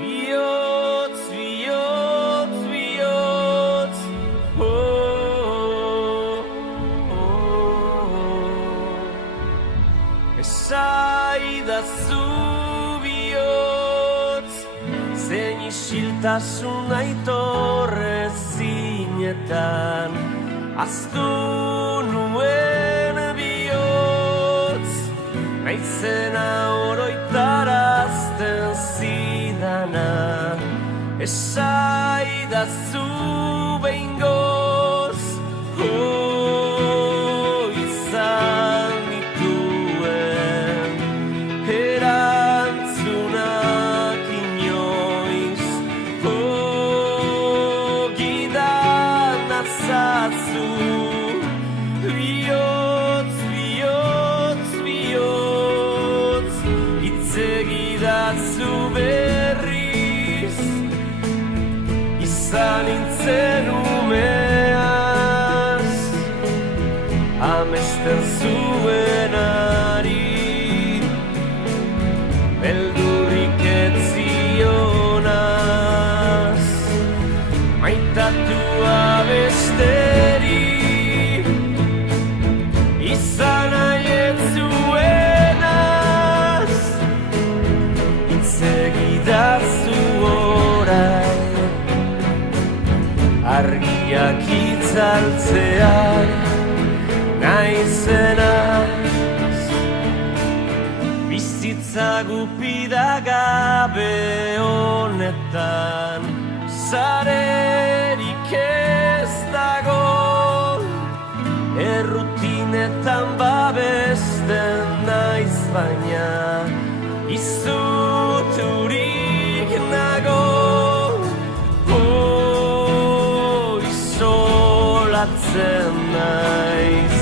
Bihotz, bihotz, bihotz, esaidazu bihotz, zein isiltasun aitorre zinetan, aztu nuen bihotz, naizena oroitarazten zidana, esaidazu behingoz, izan dituen erantzunak inoiz, gidan azazu, bihotz, bihotz, bihotz, itzegidazu berriz, izan nintzen umeaz, amesten zuenari, beldurrik ez zionaz, maitatua besteri, izan nahi ez zuenaz, itzegidazu orain, argiak itzaltzean naizenaz, bizitza gupida gabe honetan, zarerik ez dago, errutinetan babesten naiz baina, izuturik nago, isolatzen naiz.